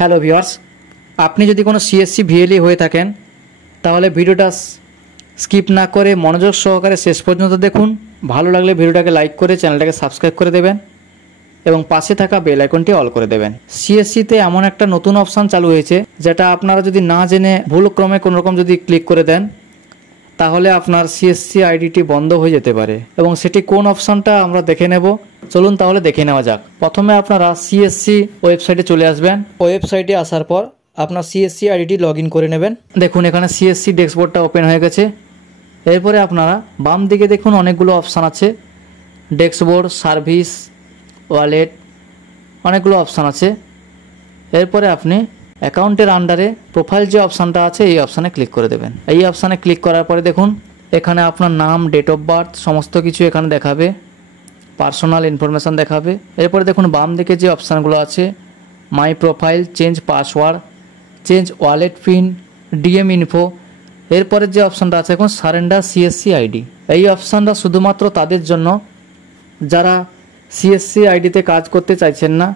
Hello viewers, আপনি যদি কোনো সিএসসি ভিএলই হয়ে থাকেন তাহলে ভিডিওটা স্কিপ না করে মনোযোগ সহকারে শেষ পর্যন্ত দেখুন। ভালো লাগলে ভিডিওটাকে লাইক করে চ্যানেলটাকে সাবস্ক্রাইব করে দেবেন এবং পাশে থাকা বেল আইকনটি অল করে দেবেন। সিএসসিতে এমন একটা নতুন অপশান চালু হয়েছে যেটা আপনারা যদি না জেনে ভুলক্রমে কোনোরকম যদি ক্লিক করে দেন তাহলে আপনার সিএসসি আইডিটি বন্ধ হয়ে যেতে পারে এবং সেটি কোন অপশানটা আমরা দেখে নেব। চলুন তাহলে দেখে নেওয়া যাক। প্রথমে আপনারা সিএসসি ওয়েবসাইটে চলে আসবেন। ওয়েবসাইটে আসার পর আপনার সিএসসি আইডিটি লগ ইন করে নেবেন। দেখুন এখানে সিএসসি ড্যাশবোর্ডটা ওপেন হয়ে গেছে। এরপরে আপনারা বাম দিকে দেখুন অনেকগুলো অপশান আছে, ড্যাশবোর্ড, সার্ভিস, ওয়ালেট, অনেকগুলো অপশান আছে। এরপরে আপনি অ্যাকাউন্টের আন্ডারে প্রোফাইল যে অপশানটা আছে এই অপশানে ক্লিক করে দেবেন। এই অপশানে ক্লিক করার পরে দেখুন এখানে আপনার নাম, ডেট অফ বার্থ সমস্ত কিছু এখানে দেখাবে, পার্সোনাল ইনফরমেশান দেখাবে। এরপরে দেখুন বাম দিকে যে অপশানগুলো আছে মাই profile, change password, change wallet pin, DM info. এরপরে যে অপশানটা আছে এখন সারেন্ডার সিএসসি আইডি। এই অপশানটা শুধুমাত্র তাদের জন্য যারা সিএসসি আইডিতে কাজ করতে চাইছেন না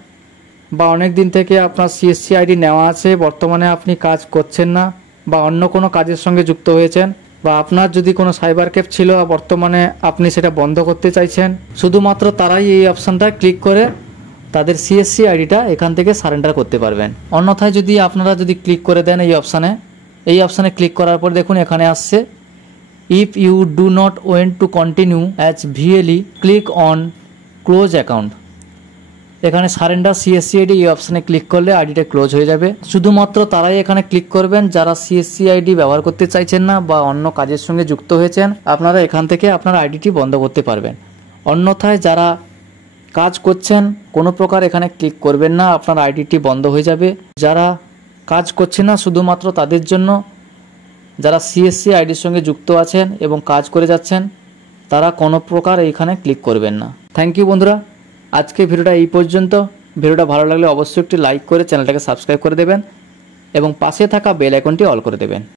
বা অনেক দিন থেকে আপনার সিএসসি আইডি নেওয়া আছে, বর্তমানে আপনি কাজ করছেন না বা অন্য কোনো কাজের সঙ্গে যুক্ত হয়েছেন বা আপনার যদি কোনো সাইবার ক্যাফ ছিল বর্তমানে আপনি সেটা বন্ধ করতে চাইছেন, শুধুমাত্র তারাই এই অপশানটা ক্লিক করে তাদের সিএসসি আইডিটা এখান থেকে সারেন্ডার করতে পারবেন। অন্যথায় যদি আপনারা ক্লিক করে দেন এই অপশানে ক্লিক করার পর দেখুন এখানে আসছে if you do not want to continue as VLE click on close account. এখানে সারেন্ডার সিএসসি আইডি এই অপশানে ক্লিক করলে আইডিটা ক্লোজ হয়ে যাবে। শুধুমাত্র তারাই এখানে ক্লিক করবেন যারা সিএসসি আইডি ব্যবহার করতে চাইছেন না বা অন্য কাজের সঙ্গে যুক্ত হয়েছেন। আপনারা এখান থেকে আপনার আইডিটি বন্ধ করতে পারবেন। অন্যথায় যারা কাজ করছেন কোনো প্রকার এখানে ক্লিক করবেন না, আপনার আইডিটি বন্ধ হয়ে যাবে। যারা কাজ করছে না শুধুমাত্র তাদের জন্য, যারা সিএসসি আইডির সঙ্গে যুক্ত আছেন এবং কাজ করে যাচ্ছেন তারা কোনো প্রকার এইখানে ক্লিক করবেন না। থ্যাংক ইউ বন্ধুরা, আজকে ভিডিওটা এই পর্যন্ত। ভিডিওটা ভালো লাগলে অবশ্যই একটি লাইক করে চ্যানেলটাকে সাবস্ক্রাইব করে দেবেন এবং পাশে থাকা বেল আইকনটি অল করে দেবেন।